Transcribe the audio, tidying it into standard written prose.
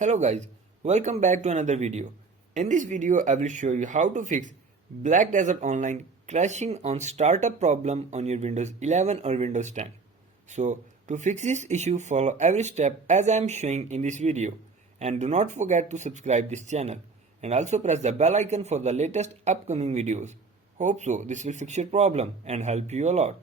Hello guys, welcome back to another video. In this video I will show you how to fix Black Desert Online crashing on startup problem on your Windows 11 or Windows 10. So to fix this issue, follow every step as I am showing in this video, and do not forget to subscribe this channel and also press the bell icon for the latest upcoming videos. Hope so this will fix your problem and help you a lot.